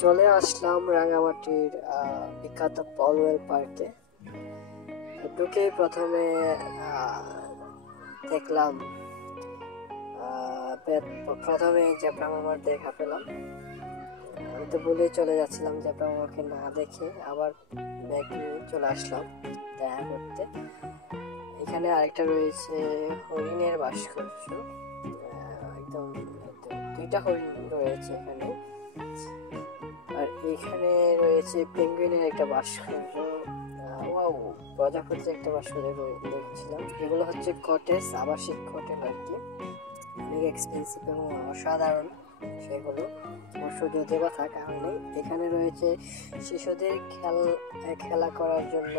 চলে আসলাম রাঙামাটির বিখ্যাত পলওয়েল পার্কে। ঢুকেই প্রথমে দেখলাম জেব্রা মামার দেখা পেলাম। আমি তো বলেই চলে যাচ্ছিলাম জেব্রা মামাকে না দেখে, আবার ব্যাগ নিয়ে চলে আসলাম দেখা করতে। এখানে আরেকটা রয়েছে হরিণের ভাস্কর্য, একদম দুইটা হরিণ রয়েছে এখানে। আর এখানে রয়েছে পেঙ্গুইনের একটা ভাস্কর্য, প্রজাপতির একটা ভাস্কর্য দেখছিলাম। এগুলো হচ্ছে কটেজ, আবাসিক হোটেল আর কি, অনেক এক্সপেন্সিভ এবং অসাধারণ সেগুলো। যদিও বা থাকা হয়নি। এখানে রয়েছে শিশুদের খেলা করার জন্য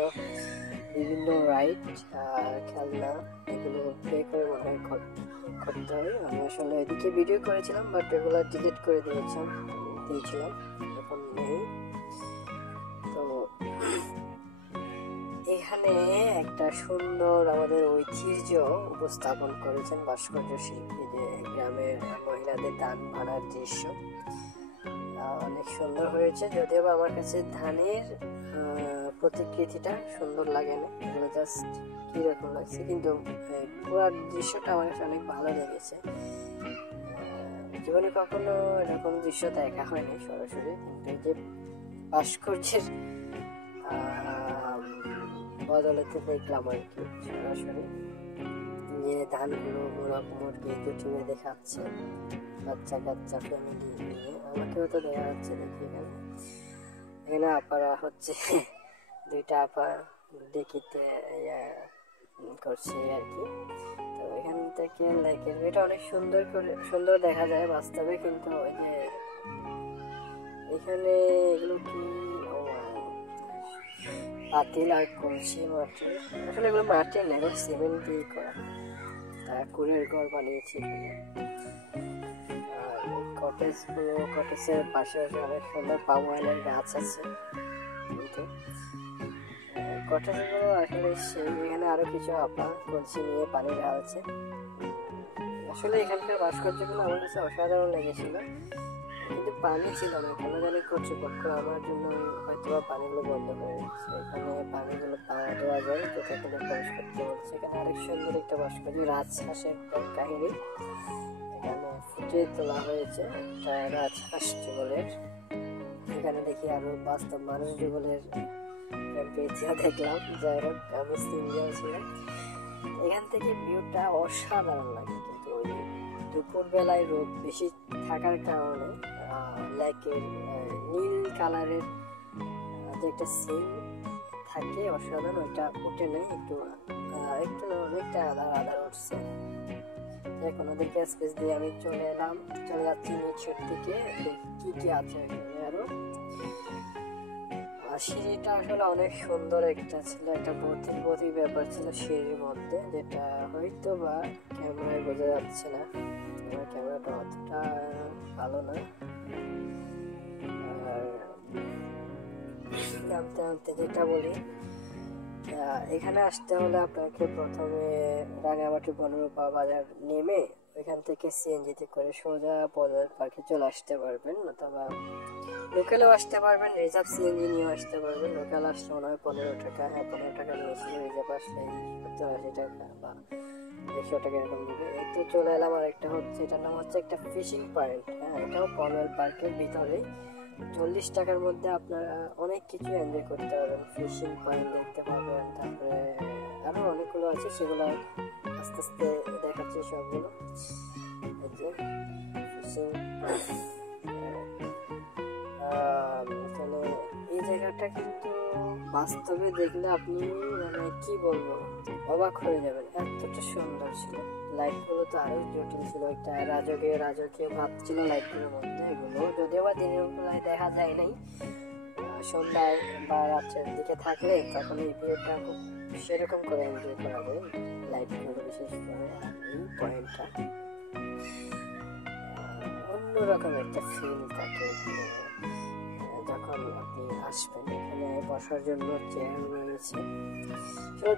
বিভিন্ন রাইড, খেলনা, এগুলো পে করে মনে হয় করতে হবে। আমি আসলে এদিকে ভিডিও করেছিলাম, বাট এগুলো ডিলিট করে দিয়েছিলাম, এখন নেই। তো এখানে একটা সুন্দর আমাদের ঐতিহ্য উপস্থাপন করেছেন ভাস্কর্য শিল্পী, যে গ্রামের মহিলাদের ধান ভাড়ার দৃশ্য অনেক সুন্দর হয়েছে। যদিও আমার কাছে ধানের প্রতিকৃতিটা সুন্দর লাগে না, এগুলো জাস্ট কিরকম লাগছে, কিন্তু পুরো দৃশ্যটা আমার কাছে অনেক ভালো লেগেছে। জীবনে কখনো এরকম দৃশ্য দেখা হয়নি সরাসরি, কিন্তু এই যে ভাস্কর্যের বদলেতে দেখলাম আর কি সরাসরি, যে ধানগুলো মুরগি দুটি বেঁধে খাচ্ছে, বাচ্চা কাচ্চা ফ্যামিলি নিয়ে। আমাকেও তো দেখা যাচ্ছে, দেখি এখানে আপারা হচ্ছে দুইটা আপা দেখিতে করছে আর কি। তো এখান থেকে লেকের ভিউটা অনেক সুন্দর দেখা যায় বাস্তবে, কিন্তু ওই যে এখানে এগুলো কি পাতিল আর কলসি মাটির, আসলে এগুলো মাটির না, এগুলো সিমেন্ট দিয়ে করা, তারা কুড়ের ঘর বানিয়েছে। কটেজের পাশে অনেক সুন্দর পাম অয়েলের গাছ আছে, কিন্তু কটেজগুলো আসলে এখানে আরো কিছু আপা কলসি নিয়ে পানি ঢালছে। আসলে এখানকার ভাস্কর্যগুলো আমার কাছে অসাধারণ লেগেছিল, কিন্তু পানি ছিল না, কেন জানি কর্তৃপক্ষ আমার জন্য হয়তো পানিগুলো বন্ধ করে রেখেছে। এখানে পানিগুলো পাওয়া দেওয়া যায়, তো সেখানে প্রবেশ করতে হচ্ছে। এখানে আরেক সুন্দর একটা ভাস্কর্য, রাজহাঁসের কাহিনী এখানে ফুটিয়ে তোলা হয়েছে, একটা রাজহাঁস যুগলের। এখানে দেখি আরো বাস্তব মানুষ যুগলের দেখলাম। যাই হোক, আমি সিঙ্গেল ছিলাম। এখান থেকে ভিউটা অসাধারণ লাগে, কিন্তু ওই দুপুর বেলায় রোদ বেশি থাকার কারণে লেকের নীল কালারের যে একটা সিন থাকে অসাধারণ, ওইটা উঠে নেই, একটু অনেকটা আধার উঠছে। এখন ওদেরকে স্পেস দিয়ে আমি চলে যাচ্ছি নিচের দিকে, কি আছে আরো। সিঁড়িটা আসলে অনেক সুন্দর একটা ছিল, একটা বধির ব্যাপার ছিল সিঁড়ির মধ্যে, যেটা হয়তো বা ক্যামেরায় বোঝা যাচ্ছে না, আমার ক্যামেরাটা অতটা ভালো না। আর নামতে যেটা বলি, এখানে আসতে হলে আপনাকে প্রথমে রাঙামাটি বনরূপা বাজার নেমে ওইখান থেকে সিএনজিতে করে সোজা পলওয়েল পার্কে চলে আসতে পারবেন, অথবা লোকালেও আসতে পারবেন, রিজার্ভ সিএনজি নিয়েও আসতে পারবেন। লোকাল আসলে মনে হয় 15 টাকা, 15 টাকা নিয়েছিল, রিজার্ভ আসলে 70-80 টাকা বা 100 টাকা এরকম নেবে। এই তো চলে এলাম। আর একটা হচ্ছে, এটার নাম হচ্ছে একটা ফিশিং পয়েন্ট, এটাও পলওয়েল পার্কের ভিতরেই। 40 টাকার মধ্যে আপনারা অনেক কিছু এনজয় করতে পারবেন, ফিশিং পয়েন্ট দেখতে পারবেন, তারপরে আরো অনেকগুলো আছে, সেগুলো আস্তে আস্তে দেখাচ্ছি সবগুলো। এখানে এই জায়গাটা কিন্তু বাস্তবে দেখলে আপনি মানে কি বলবো, অবাক হয়ে যাবেন, এতটা সুন্দর ছিল। লাইটগুলো তো আরো জটিল ছিল, একটা রাজকীয় ভাব ছিল লাইটগুলোর মধ্যে। এগুলো যদিও বা দিনের বেলায় দেখা যায় নাই, সন্ধ্যায় বা রাত্রের দিকে থাকলে তখন এই ভিউটা খুব সেরকম করে এনজয় করা যায়, লাইটগুলো বিশেষ করে। এই পয়েন্টটা অন্যরকম একটা ফিল থাকে যখন আপনি আসবেন। এখানে বসার জন্য চেয়ার রয়েছে।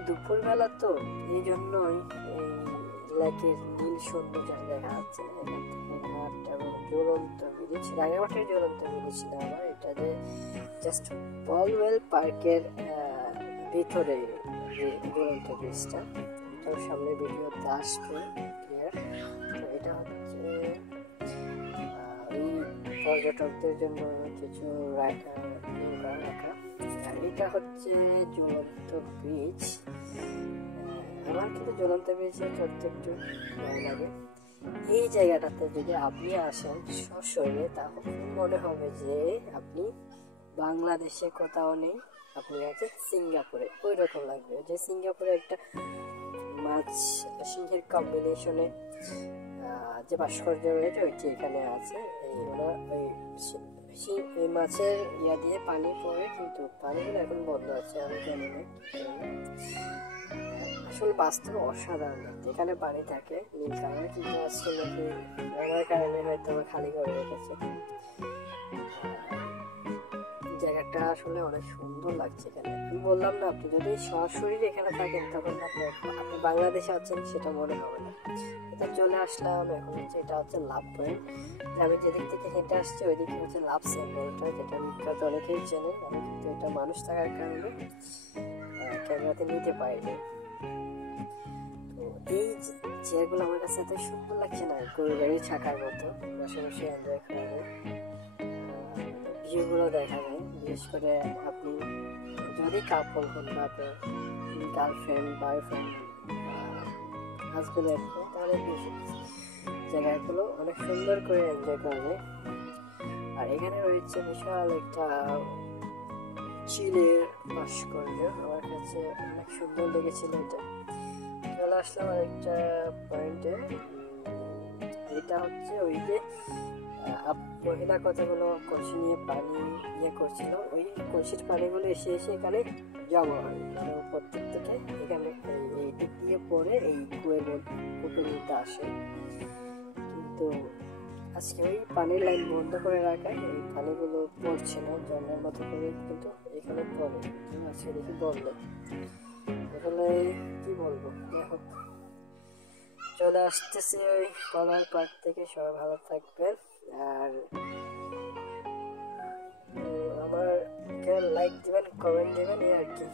দুপুরবেলা তো এই জন্যই এই লেকের নীল সৌন্দর্য দেখা যাচ্ছে। এখান থেকে ঘাট এবং জ্বলন্ত ব্রিজ, রাঙামাটির জ্বলন্ত ব্রিজ না, আবার যে জাস্ট বলওয়েল পার্কের ভিতরে যে ঝুলন্ত ব্রিজটা, এটার সামনে ভিডিওতে আসবে ক্লিয়ার। তো এটা হচ্ছে এই পর্যটকদের জন্য কিছু রাখা। এটা হচ্ছে ঝুলন্ত ব্রিজ। আমার কিন্তু ঝুলন্ত ব্রিজে চড়তে একটু ভয় লাগে। এই জায়গাটাতে যদি আপনি আসেন সশরীরে, তাহলে মনে হবে যে আপনি বাংলাদেশে কোথাও নেই, আপনি আছেন সিঙ্গাপুরে। ওই রকম লাগবে, যে সিঙ্গাপুরে একটা মাছ সিংহের কম্বিনেশনে যে ভাস্কর্য রয়েছে ওইটি এখানে আছে। এই মাছের ইয়া দিয়ে পানি পড়ে, কিন্তু পানিগুলো এখন বন্ধ আছে, আমি জানি না। আসলে বাস্তবে অসাধারণ লাগছে। এখানে পানি থাকে নীল কালার, কিন্তু আজকে নাকি আমার কারণে হয়তো খালি করে রেখেছে। জায়গাটা আসলে অনেক সুন্দর লাগছে এখানে। আমি বললাম না, আপনি যদি সরাসরি এখানে থাকেন তখন আপনি বাংলাদেশে আছেন সেটা মনে হবে না। এটা চলে আসলাম এখন হচ্ছে, এটা হচ্ছে লাভ পয়েন্ট। আমি যেদিক থেকে হেঁটে আসছি ওই দিকে হচ্ছে লাভ সিম্বলটা, যেটা বিখ্যাত, অনেকেই চেনেন। আমি কিন্তু এটা মানুষ থাকার কারণে ক্যামেরাতে নিতে পারিনি। তো এই চেয়ারগুলো আমার কাছে এত সুন্দর লাগছে না, গরু গাড়ি ছাকার মতো বসে বসে এনজয় করা যায়, ভিউগুলো দেখা যায়। বিশেষ করে আপনি যদি কাপল হন বা আপনার গার্লফ্রেন্ড বয়ফ্রেন্ড হাজব্যান্ড ওয়াইফ, তাহলে জায়গাগুলো অনেক সুন্দর করে এনজয় করা যায়। আর এখানে রয়েছে বিশাল একটা চিলের ভাস্কর্য, আমার কাছে অনেক সুন্দর লেগেছিল এটা। চলে আসলাম আরেকটা পয়েন্টে। এটা হচ্ছে ওই যে মহিলা কতগুলো কলসি নিয়ে পানি ইয়ে করছিল, ওই কলসির পানিগুলো এসে এসে এখানে জমা হয়, মানে প্রত্যেক থেকে এখানে এই দিক দিয়ে পরে এই কুয়োর মধ্যে আসে। কিন্তু আজকে ওই পানির লাইন বন্ধ করে রাখায় এই পানিগুলো পড়ছে না জলের মতো করে, কিন্তু এখানে পড়ে। আজকে দেখি বন্ধ। আসলে কি বলবো, দেখো চলে আসতেছি ওই কলার পার্ক থেকে। সবাই ভালো থাকবেন, আর আমার লাইক দিবেন, কমেন্ট দিবেন, এই আর কি।